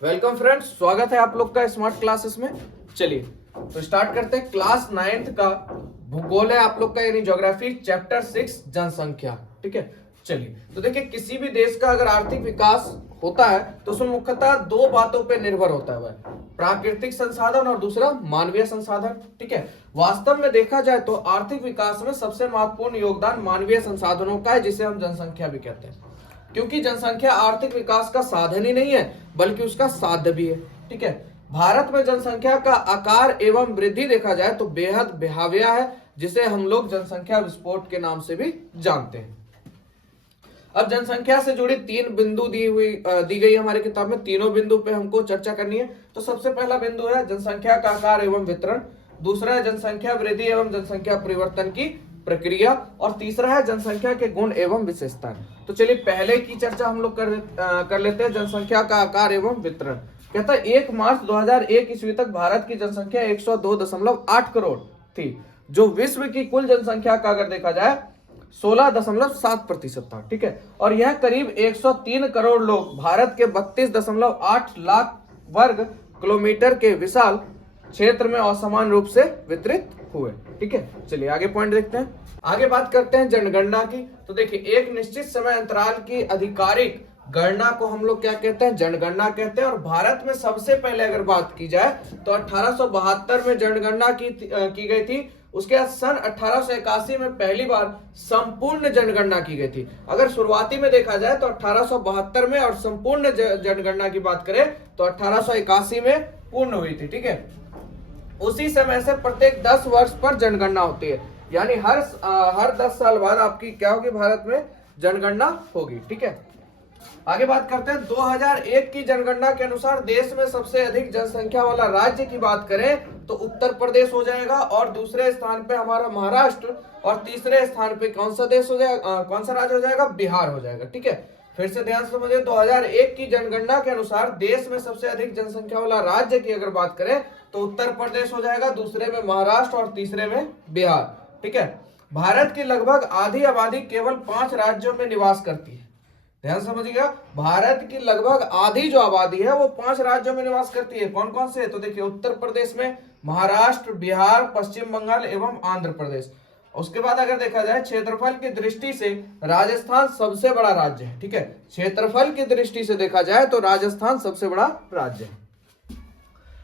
Welcome friends, स्वागत है आप लोग का स्मार्ट क्लासेस में। चलिए तो स्टार्ट करते हैं। क्लास 9th का भूगोल है आप लोग का, यानी ज्योग्राफी, चैप्टर 6 जनसंख्या। ठीक है, चलिए तो देखिए, किसी भी देश का अगर आर्थिक विकास होता है तो उसमें मुख्यतः दो बातों पे निर्भर होता है, वह प्राकृतिक संसाधन और दूसरा मानवीय संसाधन। ठीक है, वास्तव में देखा जाए तो आर्थिक विकास में सबसे महत्वपूर्ण योगदान मानवीय संसाधनों का है, जिसे हम जनसंख्या भी कहते हैं। क्योंकि जनसंख्या आर्थिक विकास का साधन ही नहीं है बल्कि उसका साध्य भी है। ठीक है, भारत में जनसंख्या का आकार एवं वृद्धि देखा जाए तो बेहद बेहाविया है, जिसे हम लोग जनसंख्या विस्फोट के नाम से भी जानते हैं। अब जनसंख्या से जुड़ी 3 बिंदु दी गई हमारी किताब में। तीनों बिंदु पे हमको चर्चा करनी है। तो सबसे पहला बिंदु है जनसंख्या का आकार एवं वितरण, दूसरा है जनसंख्या वृद्धि एवं जनसंख्या परिवर्तन की प्रक्रिया, और तीसरा है जनसंख्या के गुण एवं विशेषता। तो चलिए पहले की चर्चा हम लोग कर लेते हैं, जनसंख्या का आकार एवं वितरण। कहता है 1 मार्च 2001 ईस्वी तक भारत की जनसंख्या 102.8 करोड़ थी, जो विश्व की कुल जनसंख्या का अगर देखा जाए 16.7% था। ठीक है, और यह करीब 103 करोड़ लोग भारत के 32.8 लाख वर्ग किलोमीटर के विशाल क्षेत्र में असमान रूप से वितरित हुए। ठीक है, चलिए आगे पॉइंट देखते हैं। आगे बात करते हैं जनगणना की। तो देखिए, एक निश्चित समय अंतराल की आधिकारिक गणना को हम लोग क्या कहते हैं? जनगणना कहते हैं। और भारत में सबसे पहले अगर बात की जाए तो 1872 में जनगणना की गई थी। उसके बाद सन 1881 में पहली बार संपूर्ण जनगणना की गई थी। अगर शुरुआती में देखा जाए तो 1872 में, और संपूर्ण जनगणना की बात करें तो 1881 में पूर्ण हुई थी। ठीक है, उसी समय से प्रत्येक 10 वर्ष पर जनगणना होती है, यानी हर 10 साल बाद आपकी क्या होगी? भारत में जनगणना होगी। ठीक है, आगे बात करते हैं। 2001 की जनगणना के अनुसार देश में सबसे अधिक जनसंख्या वाला राज्य की बात करें तो उत्तर प्रदेश हो जाएगा, और दूसरे स्थान पे हमारा महाराष्ट्र, और तीसरे स्थान पे कौन सा राज्य हो जाएगा? बिहार हो जाएगा। ठीक है, फिर से ध्यान से समझिए। 2001 की जनगणना के अनुसार देश में सबसे अधिक जनसंख्या वाला राज्य की अगर बात करें तो उत्तर प्रदेश हो जाएगा, दूसरे में महाराष्ट्र और तीसरे में बिहार। ठीक है, भारत की लगभग आधी आबादी केवल 5 राज्यों में निवास करती है। ध्यान समझिएगा, भारत की लगभग आधी जो आबादी है वो 5 राज्यों में निवास करती है। कौन कौन से? तो देखिए, उत्तर प्रदेश में, महाराष्ट्र, बिहार, पश्चिम बंगाल एवं आंध्र प्रदेश। उसके बाद अगर देखा जाए क्षेत्रफल की दृष्टि से राजस्थान सबसे बड़ा राज्य है। ठीक है, क्षेत्रफल की दृष्टि से देखा जाए तो राजस्थान सबसे बड़ा राज्य है।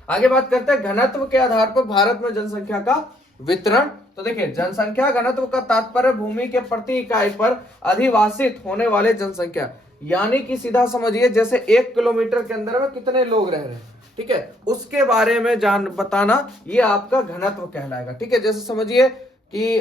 आगे बात करते हैं घनत्व के आधार पर भारत में जनसंख्या का वितरण। तो देखिए, जनसंख्या घनत्व का तात्पर्य भूमि के प्रति इकाई पर अधिवासित होने वाले जनसंख्या, यानी कि सीधा समझिए जैसे 1 किलोमीटर के अंदर में कितने लोग रह रहे हैं। ठीक है, उसके बारे में बताना, ये आपका घनत्व कहलाएगा। ठीक है, जैसे समझिए कि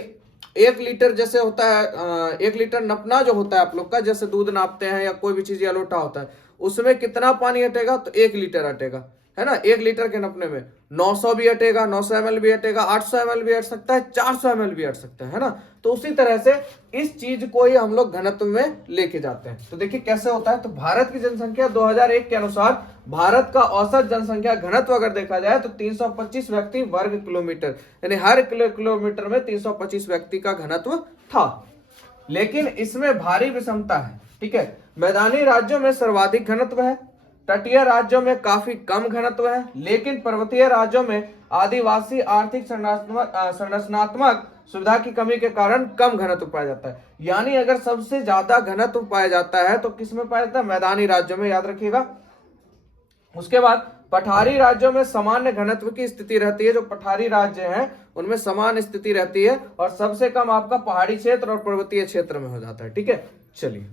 1 लीटर जैसे होता है, 1 लीटर नपना जो होता है आप लोग का, जैसे दूध नापते हैं या कोई भी चीज या लोटा होता है, उसमें कितना पानी हटेगा? तो 1 लीटर हटेगा, है ना। 1 लीटर के नपने में 900 भी हटेगा, 900 ml भी हटेगा, 800 ml भी हट सकता है, 400 ml भी हट सकता है ना। तो उसी तरह से इस चीज को ही हम लोग घनत्व में लेके जाते हैं। तो देखिए कैसे होता है। तो भारत की जनसंख्या 2001 के अनुसार भारत का औसत जनसंख्या घनत्व अगर देखा जाए तो 325 व्यक्ति वर्ग किलोमीटर, यानी हर किलोमीटर में 325 व्यक्ति का घनत्व था। लेकिन इसमें भारी विषमता है। ठीक है, मैदानी राज्यों में सर्वाधिक घनत्व है, तटीय राज्यों में काफी कम घनत्व है, लेकिन पर्वतीय राज्यों में आदिवासी आर्थिक संरचनात्मक सुविधा की कमी के कारण कम घनत्व पाया जाता है। यानी अगर सबसे ज्यादा घनत्व पाया जाता है तो किसमें पाया जाता है? मैदानी राज्यों में, याद रखिएगा। उसके बाद पठारी राज्यों में सामान्य घनत्व की स्थिति रहती है। जो पठारी राज्य हैं उनमें समान स्थिति रहती है, और सबसे कम आपका पहाड़ी क्षेत्र और पर्वतीय क्षेत्र में हो जाता है। ठीक है, चलिए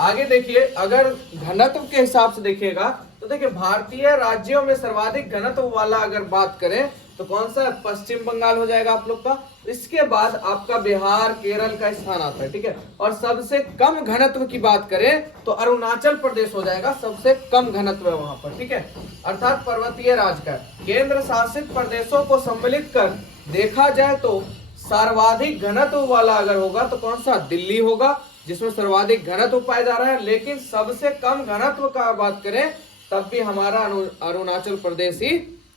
आगे देखिए। अगर घनत्व के हिसाब से देखिएगा तो देखिए, भारतीय राज्यों में सर्वाधिक घनत्व वाला अगर बात करें तो कौन सा? पश्चिम बंगाल हो जाएगा आप लोग का। इसके बाद आपका बिहार, केरल का स्थान आता है। ठीक है, और सबसे कम घनत्व की बात करें तो अरुणाचल प्रदेश हो जाएगा, सबसे कम घनत्व है वहां पर। ठीक है, अर्थात पर्वतीय राज्य का। केंद्र शासित प्रदेशों को सम्मिलित कर देखा जाए तो सर्वाधिक घनत्व वाला अगर होगा तो कौन सा? दिल्ली होगा, जिसमें सर्वाधिक घनत्व पाया जा रहा है। लेकिन सबसे कम घनत्व का बात करें तब भी हमारा अरुणाचल प्रदेश ही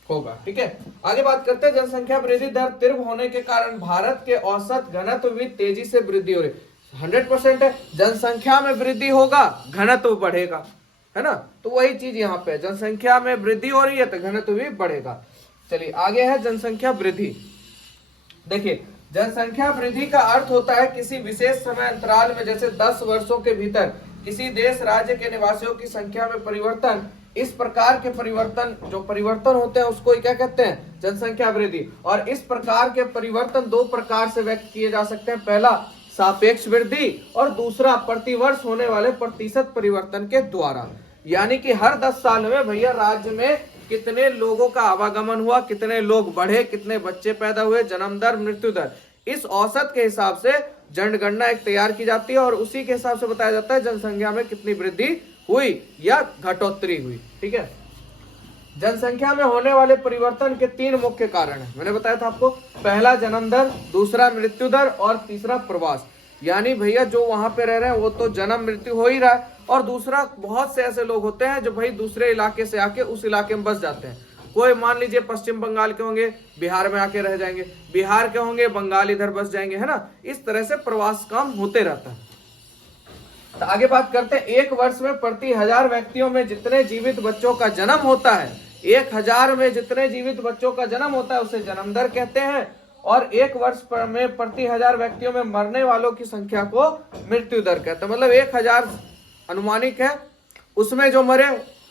होगा। ठीक है, आगे बात करते हैं। जनसंख्या वृद्धि दर तीव्र होने के कारण भारत के औसत घनत्व भी तेजी से वृद्धि हो रही है। 100% है, जनसंख्या में वृद्धि होगा, घनत्व बढ़ेगा, है ना। तो वही चीज यहाँ पे, जनसंख्या में वृद्धि हो रही है तो घनत्व भी बढ़ेगा। चलिए आगे है जनसंख्या वृद्धि। देखिए जनसंख्या वृद्धि का अर्थ होता है किसी विशेष समय अंतराल में, जैसे 10 वर्षों के भीतर किसी देश राज्य के निवासियों की संख्या में परिवर्तन। इस प्रकार के परिवर्तन, जो परिवर्तन होते हैं उसको क्या कहते हैं, जनसंख्या वृद्धि। और इस प्रकार के परिवर्तन दो प्रकार से व्यक्त किए जा सकते हैं, पहला सापेक्ष वृद्धि और दूसरा प्रतिवर्ष होने वाले प्रतिशत परिवर्तन के द्वारा। यानी कि हर 10 साल में भैया राज्य में कितने लोगों का आवागमन हुआ, कितने लोग बढ़े, कितने बच्चे पैदा हुए, जन्म दर, मृत्यु दर, इस औसत के हिसाब से जनगणना एक तैयार की जाती है और उसी के हिसाब से बताया जाता है जनसंख्या में कितनी वृद्धि हुई या घटोत्तरी हुई। ठीक है। जनसंख्या में होने वाले परिवर्तन के 3 मुख्य कारण हैं, मैंने बताया था आपको। पहला जन्म दर, दूसरा मृत्यु दर और तीसरा प्रवास। यानी भैया जो वहां पे रह रहे हैं वो तो जन्म मृत्यु हो ही रहा है, और दूसरा बहुत से ऐसे लोग होते हैं जो भाई दूसरे इलाके से आके उस इलाके में बस जाते हैं। कोई मान लीजिए पश्चिम बंगाल के होंगे, बिहार में आके रह जाएंगे, बिहार के होंगे, बंगाल इधर बस जाएंगे, है ना। इस तरह से प्रवास काम होते रहता है। तो आगे बात करते हैं, 1 वर्ष में प्रति 1000 व्यक्तियों में जितने जीवित बच्चों का जन्म होता है, 1000 में जितने जीवित बच्चों का जन्म होता है उसे जन्म दर कहते हैं। और 1 वर्ष में प्रति 1000 व्यक्तियों में मरने वालों की संख्या को मृत्यु दर कहते हैं। मतलब 1000 अनुमानिक है, उसमें जो मरे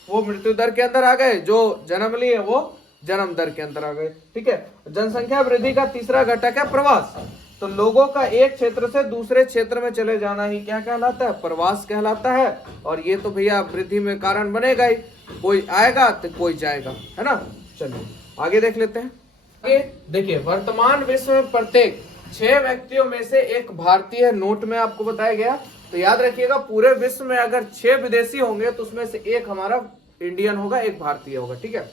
वो मृत्यु दर के अंदर आ गए, जो जन्म लिए वो जन्म दर के अंदर आ गए। ठीक है। जनसंख्या वृद्धि का तीसरा घटक है प्रवास। तो लोगों का एक क्षेत्र से दूसरे क्षेत्र में चले जाना ही क्या कहलाता है, प्रवास कहलाता है। और ये तो भैया वृद्धि में कारण बनेगा ही, कोई आएगा तो कोई जाएगा, है ना। चलिए आगे देख लेते हैं। आगे देखिए, वर्तमान विश्व में प्रत्येक 6 व्यक्तियों में से एक भारतीय, नोट में आपको बताया गया। तो याद रखिएगा पूरे विश्व में अगर 6 विदेशी होंगे तो उसमें से एक हमारा इंडियन होगा, एक भारतीय होगा। ठीक है।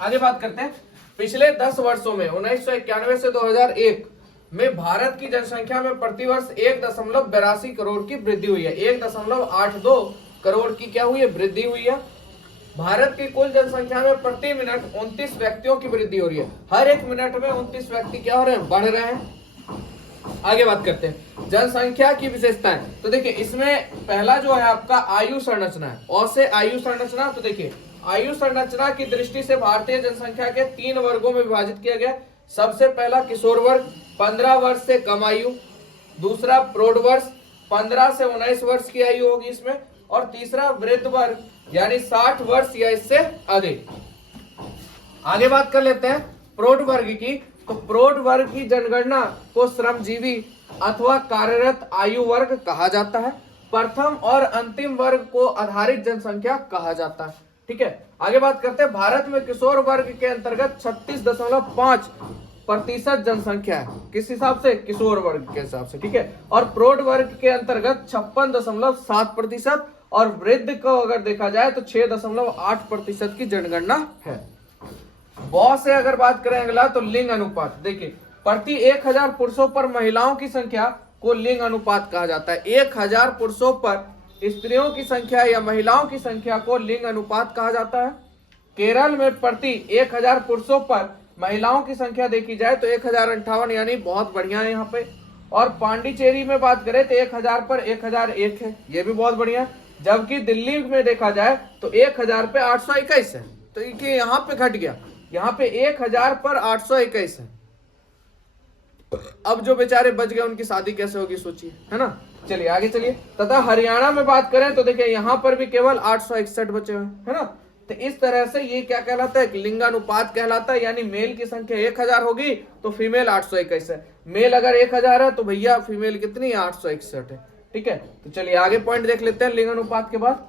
आगे बात करते हैं, पिछले 10 वर्षों में 1991 से 2001 में भारत की जनसंख्या में प्रतिवर्ष 1.82 करोड़ की वृद्धि हुई है। 1.82 करोड़ की क्या हुई है, वृद्धि हुई है। भारत की कुल जनसंख्या में प्रति मिनट 29 व्यक्तियों की वृद्धि हो रही है। हर एक मिनट में 29 व्यक्ति क्या हो रहे हैं, बढ़ रहे हैं। आगे बात करते हैं जनसंख्या की विशेषताएं। तो देखिए इसमें पहला जो है आपका आयु संरचना है, और से आयु संरचना। तो देखिए आयु संरचना की दृष्टि से भारतीय जनसंख्या के 3 वर्गों में विभाजित किया गया। सबसे पहला किशोर वर्ग, 15 वर्ष से कम आयु। दूसरा प्रौढ़ वर्ष, 15 से 19 वर्ष की आयु होगी इसमें। और तीसरा वृद्ध वर्ग, यानी 60 वर्ष या इससे अधिक। आगे बात कर लेते हैं प्रौढ़ वर्ग की। तो प्रौढ़ वर्ग की जनगणना को श्रमजीवी अथवा कार्यरत आयु वर्ग कहा जाता है। प्रथम और अंतिम वर्ग को आधारित जनसंख्या कहा जाता है। ठीक है। आगे बात करते हैं, भारत में किशोर वर्ग के अंतर्गत 36.5% जनसंख्या है। किस हिसाब से, किशोर वर्ग के हिसाब से। ठीक है। और प्रौढ़ वर्ग के अंतर्गत 56.7% और वृद्ध को अगर देखा जाए तो 6.8% की जनगणना है। बहुत से अगर बात करें अगला, तो लिंग अनुपात। देखिए प्रति 1000 पुरुषों पर महिलाओं की संख्या को लिंग अनुपात कहा जाता है। 1000 पुरुषों पर स्त्रियों की संख्या या महिलाओं की संख्या को लिंग अनुपात कहा जाता है। केरल में प्रति 1000 पुरुषों पर महिलाओं की संख्या देखी जाए तो 1058, यानी बहुत बढ़िया है यहाँ पे। और पांडिचेरी में बात करें तो 1000 पर 1001 है, ये भी बहुत बढ़िया। जबकि दिल्ली में देखा जाए तो 1000 पे 821 है। तो ये यहाँ पे घट गया, यहाँ पे 1000 पर 821 है। अब जो बेचारे बच गए उनकी शादी कैसे होगी सोचिए, है ना। चलिए आगे चलिए। तथा हरियाणा में बात करें तो देखिए यहाँ पर भी केवल 861 बचे हुए, है ना। तो इस तरह से ये क्या कहलाता है, लिंगानुपात कहलाता है। यानी मेल की संख्या 1000 होगी तो फीमेल 821 है। मेल अगर 1000 है तो भैया फीमेल कितनी है, 861 है। ठीक है। तो चलिए आगे पॉइंट देख लेते हैं लिंगानुपात के बाद।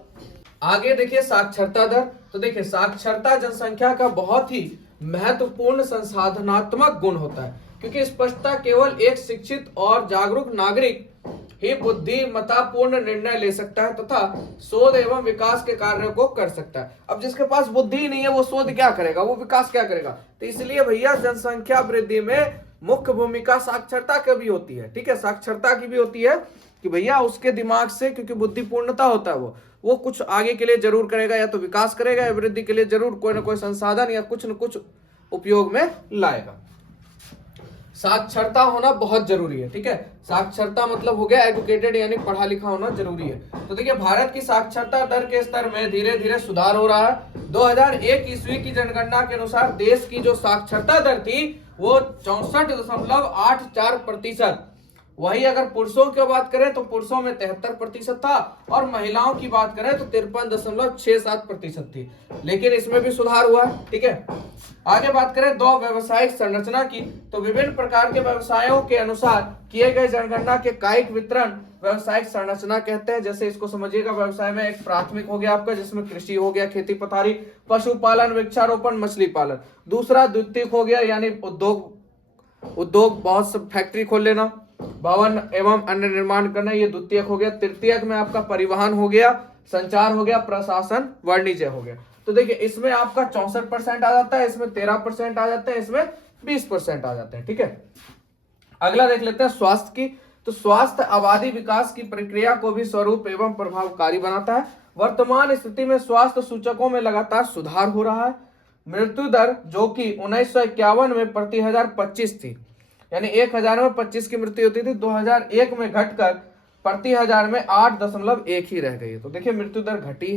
आगे देखिए साक्षरता दर। तो देखिए साक्षरता जनसंख्या का बहुत ही महत्वपूर्ण संसाधनात्मक गुण होता है, क्योंकि स्पष्टता केवल एक शिक्षित और जागरूक नागरिक ही बुद्धिमत्तापूर्ण निर्णय ले सकता है तथा शोध एवं विकास के कार्य को कर सकता है। अब जिसके पास बुद्धि ही नहीं है वो शोध क्या करेगा, वो विकास क्या करेगा। तो इसलिए भैया जनसंख्या वृद्धि में मुख्य भूमिका साक्षरता की भी होती है। ठीक है। साक्षरता की भी होती है कि भैया उसके दिमाग से, क्योंकि बुद्धिपूर्णता होता है वो कुछ आगे के लिए जरूर करेगा, या तो विकास करेगा या वृद्धि के लिए जरूर कोई ना कोई संसाधन या कुछ न कुछ उपयोग में लाएगा। साक्षरता होना बहुत जरूरी है। ठीक है, साक्षरता मतलब हो गया एजुकेटेड, यानी पढ़ा लिखा होना जरूरी है। तो देखिए भारत की साक्षरता दर के स्तर में धीरे धीरे सुधार हो रहा है। 2001 ईस्वी की जनगणना के अनुसार देश की जो साक्षरता दर थी वो 64.84%। वही अगर पुरुषों की बात करें तो पुरुषों में 73% था और महिलाओं की बात करें तो 53.67% थी, लेकिन इसमें भी सुधार हुआ है। ठीक है, आगे बात करें दो व्यवसायिक संरचना की, तो विभिन्न प्रकार के व्यवसायों के अनुसार किए गए जनगणना के कायिक वितरण व्यवसायिक संरचना कहते हैं। जैसे इसको समझिएगा, व्यवसाय में एक प्राथमिक हो गया आपका, जिसमें कृषि हो गया, खेती पथारी, पशुपालन, वृक्षारोपण, मछली पालन। दूसरा द्वितीयक हो गया, यानी उद्योग बहुत सब फैक्ट्री खोल लेना, भवन एवं अन्य निर्माण करना, ये द्वितीयक हो गया। तृतीयक में आपका परिवहन हो गया, संचार हो गया, प्रशासन, वाणिज्य हो गया। तो देखिए इसमें आपका 64% आ जाता है, इसमें 13% आ जाते हैं, इसमें 20% आ जाते हैं। ठीक है, अगला देख लेते हैं स्वास्थ्य की। तो स्वास्थ्य आबादी विकास की प्रक्रिया को भी स्वरूप एवं प्रभावकारी बनाता है। वर्तमान स्थिति में स्वास्थ्य सूचकों में लगातार सुधार हो रहा है। मृत्यु दर जो कि 1951 में प्रति 1025 थी, यानी 1000 में 25 की मृत्यु होती थी, 2001 में घटकर प्रति 1000 में 8.1 ही रह गई है। तो देखिए मृत्यु दर घटी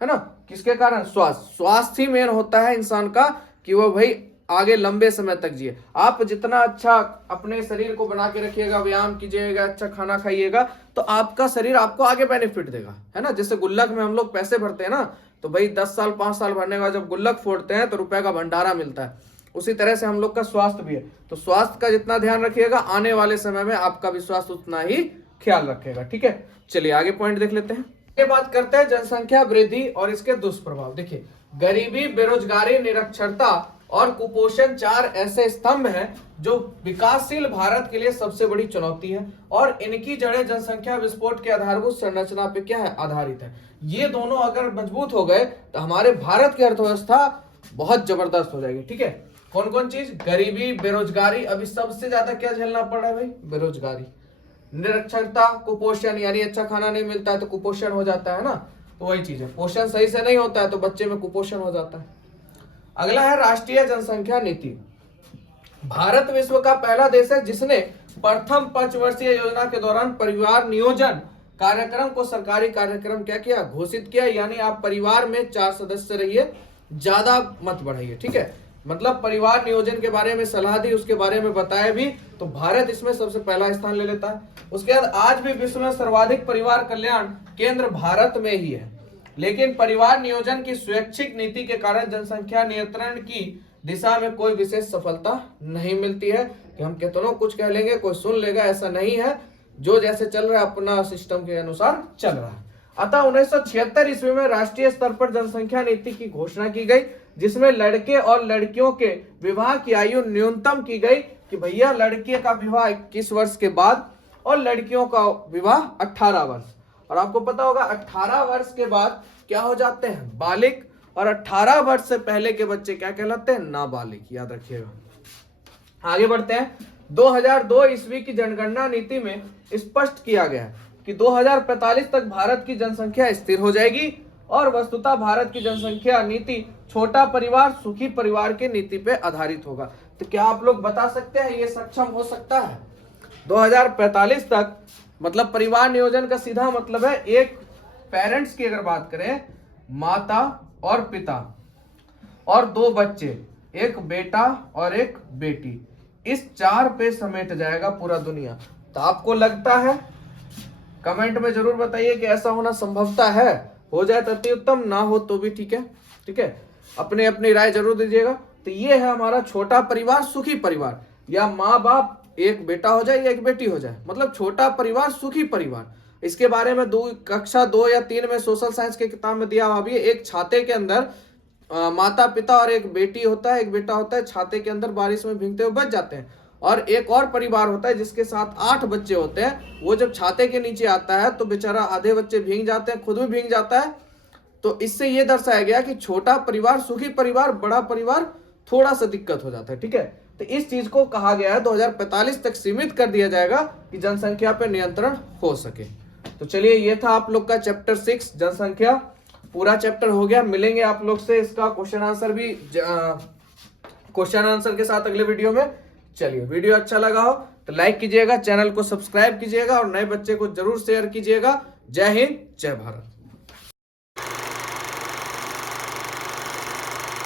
है ना, किसके कारण? स्वास्थ्य ही मेन होता है इंसान का, कि वो भाई आगे लंबे समय तक जिए। आप जितना अच्छा अपने शरीर को बना के रखिएगा, व्यायाम कीजिएगा, अच्छा खाना खाइएगा, तो आपका शरीर आपको आगे बेनिफिट देगा, है ना। जैसे गुल्लक में हम लोग पैसे भरते हैं ना, तो भाई 10 साल 5 साल भरने के बाद जब गुल्लक फोड़ते हैं तो रुपए का भंडारा मिलता है। उसी तरह से हम लोग का स्वास्थ्य भी है। तो स्वास्थ्य का जितना ध्यान रखिएगा, आने वाले समय में आपका भी स्वास्थ्य उतना ही ख्याल रखेगा। ठीक है, चलिए आगे पॉइंट देख लेते हैं। ये बात करते हैं जनसंख्या वृद्धि और इसके दुष्प्रभाव। देखिए गरीबी, बेरोजगारी, निरक्षरता और कुपोषण 4 ऐसे स्तंभ हैं जो विकासशील भारत के लिए सबसे बड़ी चुनौती है, और इनकी जड़ें जनसंख्या विस्फोट के आधारभूत संरचना पे क्या है? आधारित है। ये दोनों अगर मजबूत हो गए तो हमारे भारत की अर्थव्यवस्था बहुत जबरदस्त हो जाएगी। ठीक है, कौन कौन चीज? गरीबी, बेरोजगारी, अभी सबसे ज्यादा क्या झेलना पड़ रहा है भाई? बेरोजगारी। निरक्षरता, कुपोषण, यानी अच्छा खाना नहीं मिलता है तो कुपोषण हो जाता है ना, तो वही चीज है। पोषण सही से नहीं होता है तो बच्चे में कुपोषण हो जाता है। अगला है राष्ट्रीय जनसंख्या नीति। भारत विश्व का पहला देश है जिसने प्रथम पंचवर्षीय योजना के दौरान परिवार नियोजन कार्यक्रम को सरकारी कार्यक्रम क्या किया? घोषित किया। यानी आप परिवार में 4 सदस्य रहिए, ज्यादा मत बढ़ाइए। ठीक है, मतलब परिवार नियोजन के बारे में सलाह दी, उसके बारे में बताया भी, तो भारत इसमें सबसे पहला स्थान ले लेता है। उसके बाद आज भी विश्व में सर्वाधिक परिवार कल्याण केंद्र भारत में ही है, लेकिन परिवार नियोजन की स्वैच्छिक नीति के कारण जनसंख्या नियंत्रण की दिशा में कोई विशेष सफलता नहीं मिलती है। कि हम कहते कुछ कह लेंगे कोई सुन लेगा, ऐसा नहीं है। जो जैसे चल रहा है अपना सिस्टम के अनुसार चल रहा है। अतः 1976 ईस्वी में राष्ट्रीय स्तर पर जनसंख्या नीति की घोषणा की गई, जिसमें लड़के और लड़कियों के विवाह की आयु न्यूनतम की गई कि भैया लड़के का विवाह 21 वर्ष के बाद और लड़कियों का विवाह 18 वर्ष। और आपको पता होगा 18 वर्ष के बाद क्या हो जाते हैं? बालिग, और 18 वर्ष से पहले के बच्चे क्या कहलाते हैं? नाबालिग। याद रखिएगा। आगे बढ़ते हैं। 2002 ईस्वी की जनगणना नीति में स्पष्ट किया गया है कि 2045 तक भारत की जनसंख्या स्थिर हो जाएगी, और वस्तुतः भारत की जनसंख्या नीति छोटा परिवार, सुखी परिवार की नीति पे आधारित होगा। तो क्या आप लोग बता सकते हैं ये सक्षम हो सकता है? 2045 तक, मतलब परिवार नियोजन का सीधा मतलब है एक पेरेंट्स की अगर बात करें, माता और पिता और 2 बच्चे, एक बेटा और एक बेटी, इस 4 पे समेट जाएगा पूरा दुनिया। तो आपको लगता है? कमेंट में जरूर बताइए कि ऐसा होना संभवता है। हो जाए तो अति उत्तम, ना हो तो भी ठीक है। ठीक है, अपने अपनी राय जरूर दीजिएगा। तो ये है हमारा छोटा परिवार, सुखी परिवार, या माँ बाप एक बेटा हो जाए या एक बेटी हो जाए, मतलब छोटा परिवार, सुखी परिवार। इसके बारे में कक्षा 2 या 3 में सोशल साइंस के किताब में दिया हुआ भी है। एक छाते के अंदर माता पिता और एक बेटी होता है, एक बेटा होता है, छाते के अंदर बारिश में भीगते हुए बच जाते हैं। और एक और परिवार होता है जिसके साथ 8 बच्चे होते हैं। वो जब छाते के नीचे आता है तो बेचारा आधे बच्चे भीग जाते हैं, खुद भी भीग जाता है। तो इससे ये दर्शाया गया कि छोटा परिवार, सुखी परिवार, बड़ा परिवार थोड़ा सा दिक्कत हो जाता है। ठीक है, तो इस चीज को कहा गया है 2045 तक सीमित कर दिया जाएगा कि जनसंख्या पर नियंत्रण हो सके। तो चलिए, ये था आप लोग का चैप्टर 6 जनसंख्या, पूरा चैप्टर हो गया। मिलेंगे आप लोग से इसका क्वेश्चन आंसर भी, क्वेश्चन आंसर के साथ अगले वीडियो में। चलिए, वीडियो अच्छा लगा हो तो लाइक कीजिएगा, चैनल को सब्सक्राइब कीजिएगा और नए बच्चे को जरूर शेयर कीजिएगा। जय हिंद, जय भारत।